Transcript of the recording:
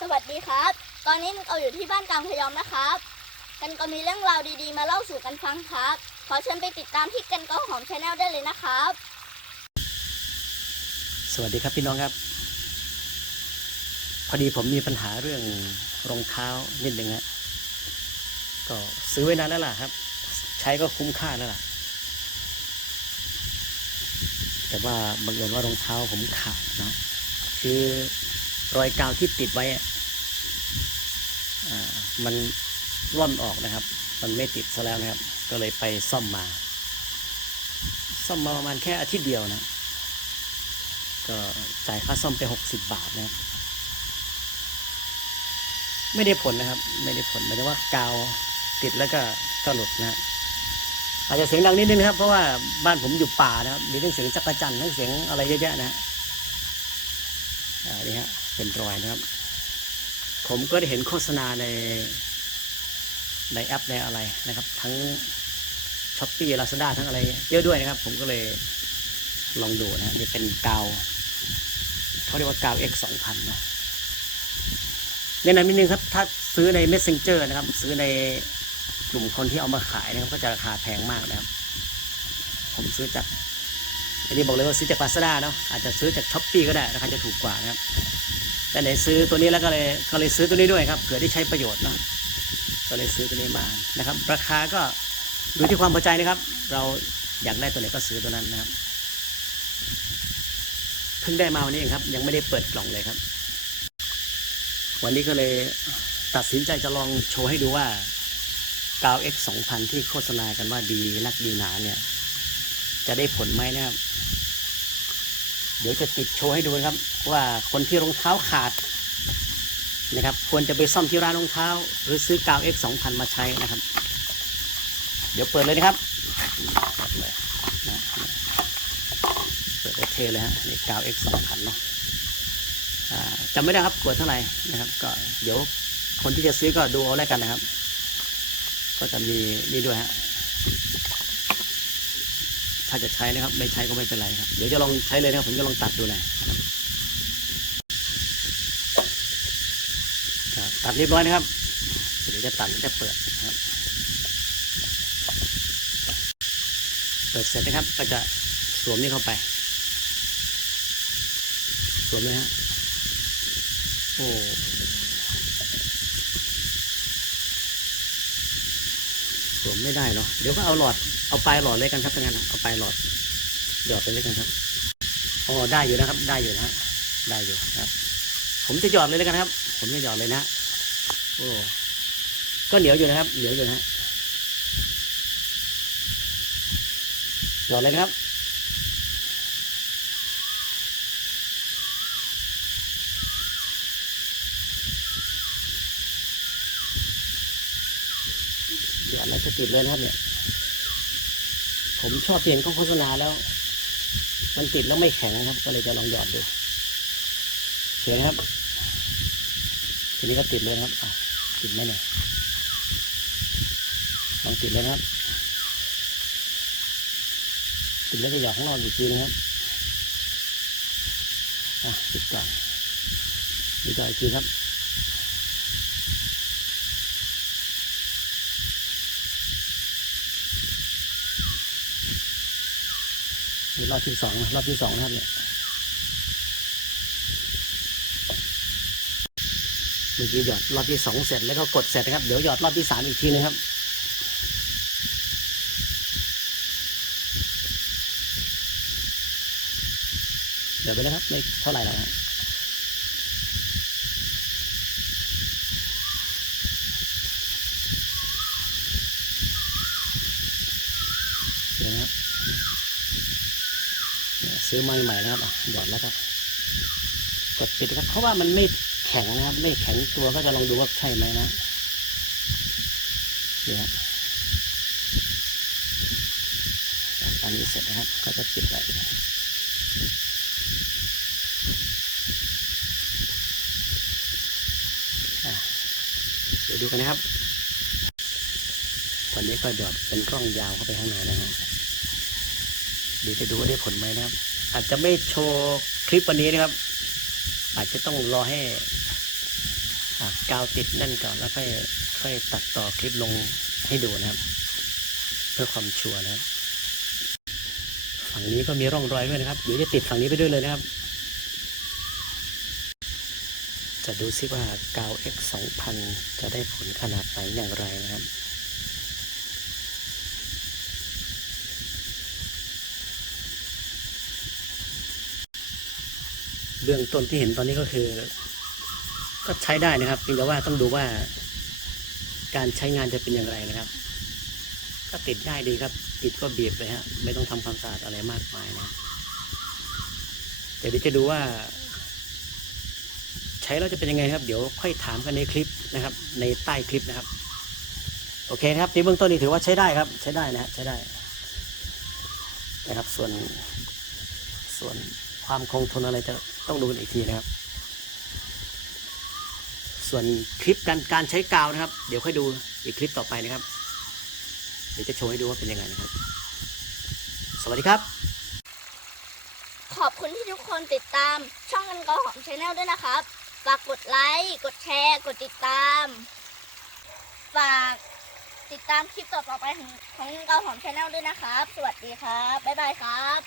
สวัสดีครับ ตอนนี้เราอยู่ที่บ้านกลางพยอมนะครับ กันก็มีเรื่องราวดีๆ มาเล่าสู่กันฟังครับ ขอเชิญไปติดตามที่กันก็หอมชาแนลได้เลยนะครับ สวัสดีครับพี่น้องครับ พอดีผมมีปัญหาเรื่องรองเท้านิดหนึ่งฮะก็ซื้อไว้นานแล้วล่ะครับ ใช้ก็คุ้มค่าแล้วล่ะ แต่ว่าบังเอิญว่ารองเท้าผมขาดนะคือ รอยกาวที่ติดไว้มันร่อนออกนะครับ มันไม่ติดซะแล้วนะครับ ก็เลยไปซ่อมมา ซ่อมมาประมาณแค่อาทิตย์เดียวนะ ก็จ่ายค่าซ่อมไปหกสิบบาทนะครับ ไม่ได้ผลนะครับ ไม่ได้ผลหมายถึงว่ากาวติดแล้วก็ก็หลุดนะฮะอาจจะเสียงดังนิดนึงนะครับ เพราะว่าบ้านผมอยู่ป่านะครับ มีทั้งเสียงจักรจันทร์ทั้งเสียงอะไรเยอะแยะนะฮะอ่านี่ฮะ เป็นรอยนะครับ ผมก็ได้เห็นโฆษณาในในแอปในอะไรนะครับ ทั้งช้อปปี้ลาซาด้าทั้งอะไรเยอะด้วยนะครับ ผมก็เลยลองดูนะนี่เป็นกาวเขาเรียกว่ากาว X 2 0 0 0นะแนะนำนิดนึงครับ ถ้าซื้อใน Messenger นะครับ ซื้อในกลุ่มคนที่เอามาขายนะครับ ก็จะราคาแพงมากนะครับ ผมซื้อจากอันนี้บอกเลยว่าซื้อจาก Lazada เนาะอาจจะซื้อจาก s h อ p e e ก็ได้ราคาจะถูกกว่านะครับ แต่ไหนซื้อตัวนี้แล้วก็เลยก็เลยซื้อตัวนี้ด้วยครับเผื่อได้ใช้ประโยชน์เนาะก็เลยซื้อตัวนี้มานะครับ ราคาก็ดูที่ความพอใจนะครับ เราอยากได้ตัวไหนก็ซื้อตัวนั้นนะครับเพิ่งได้มาวันนี้เองครับ ยังไม่ได้เปิดกล่องเลยครับ วันนี้ก็เลยตัดสินใจจะลองโชว์ให้ดูว่ากาว X 2000 ที่โฆษณากันว่าดีนักดีหนาเนี่ย จะได้ผลไหมนะครับ เดี๋ยวจะติดโชว์ให้ดูนะครับ ว่าคนที่รองเท้าขาดนะครับ ควรจะไปซ่อมที่ร้านรองเท้า หรือซื้อกาว X 2000 มาใช้นะครับ เดี๋ยวเปิดเลยนะครับเปิดเลยนะเปิดเทเลยฮะนี่กาว X 2 0 0 0เนาะจำไม่ได้ครับกดเท่าไหร่นะครับ ก็เดี๋ยวคนที่จะซื้อก็ดูเอาแล้วกันนะครับ ก็จะมีนี่ด้วยฮะ ถ้าจะใช้นะครับ ไม่ใช้ก็ไม่เป็นไรครับ เดี๋ยวจะลองใช้เลยนะครับ ผมจะลองตัดดูหน่อยนะครับตัดเรียบร้อยนะครับ เดี๋ยวจะตัดแล้วจะเปิดนะครับ เปิดเสร็จนะครับ ก็จะสวมนี่เข้าไป สวมเลยฮะ โอ้ สวมไม่ได้เนาะเดี๋ยวก็เอาหลอดเอาปลายหลอดเลยกันครับทั้งนั้นเอาปลายหลอดหยอดไปเลยกันครับอ๋อได้อยู่นะครับ ได้อยู่นะฮะได้อยู่ครับ ผมจะหยอดเลยแล้วกันครับ ผมจะหยอดเลยนะโอ้ก็เหนียวอยู่นะครับ เหนียวอยู่นะฮะหยอดเลยนะครับ หยอดแล้ว จะติดเลยนะครับเนี่ย ผมชอบเปลี่ยนข้อโฆษณาแล้ว มันติดแล้วไม่แข็งครับ ก็เลยจะลองหยอดดูเสียนครับ ทีนี้ก็ติดเลยครับอะติดไหมเนี่ยลองติดเลยครับ ติดแล้วจะหยอดข้างนอกอีกทีนะครับอะติดก่อนติดก่อนอีกทีครับ นี่รอบที่สองนะรอบที่สองนะครับเนี่ยเมื่อกี้หยอดรอบที่สองเสร็จแล้วก็กดเสร็จนะครับ เดี๋ยวหยอดรอบที่สามอีกทีนะครับเดี๋ยวไปแล้วครับไม่เท่าไหร่แล้วนะเดี๋ยวนะครับ ซื้อมาใหม่ๆนะครับหยอดแล้วครับกดปิดครับ เพราะว่ามันไม่แข็งนะครับ ไม่แข็งตัวก็จะลองดูว่าใช่ไหมนะเนี่ยฮะตอนนี้เสร็จนะครับ ก็จะปิดไว้เดี๋ยวดูกันนะครับ ตอนนี้ก็หยอดเป็นกล้องยาวเข้าไปข้างในนะฮะเดี๋ยวจะดูว่าได้ผลไหมนะครับ อาจจะไม่โชว์คลิปวันนี้นะครับ อาจจะต้องรอให้ากาวติดนั่นก่อนแล้วค่อยค่อยตัดต่อคลิปลงให้ดูนะครับ เพื่อความชัวร์นะครับ ฝั่งนี้ก็มีร่องรอยด้วยนะครับเดี๋ยวจะติดฝั่งนี้ไปด้วยเลยนะครับ จะดูซิว่ากาว X 2000 จะได้ผลขนาดไหนอย่างไรนะครับ เบื้องต้นที่เห็นตอนนี้ก็คือ ก็ใช้ได้นะครับเพียงแต่ว่าต้องดูว่า การใช้งานจะเป็นอย่างไรนะครับ ก็ติดง่ายดีครับ ติดก็บีบเลยฮะไม่ต้องทำความสะอาดอะไรมากมายนะเดี๋ยวจะดูว่า ใช้แล้วจะเป็นยังไงครับ เดี๋ยวค่อยถามกันในคลิปนะครับ ในใต้คลิปนะครับ โอเคนะครับในเบื้องต้นนี้ถือว่าใช้ได้ครับ ใช้ได้นะฮะใช้ได้นะครับส่วนส่วน ความคงทนอะไรจะต้องดูกันอีกทีนะครับ ส่วนคลิปการการใช้กาวนะครับ เดี๋ยวค่อยดูอีกคลิปต่อไปนะครับ เดี๋ยวจะโชว์ให้ดูว่าเป็นยังไงนะครับ สวัสดีครับ ขอบคุณที่ทุกคนติดตามช่องกันกอหอมชาแนลด้วยนะครับ ฝากกดไลค์ กดแชร์ กดติดตาม ฝากติดตามคลิปต่อๆไปของของกันกอหอมชาแนลด้วยนะครับ สวัสดีครับ บ๊ายบายครับ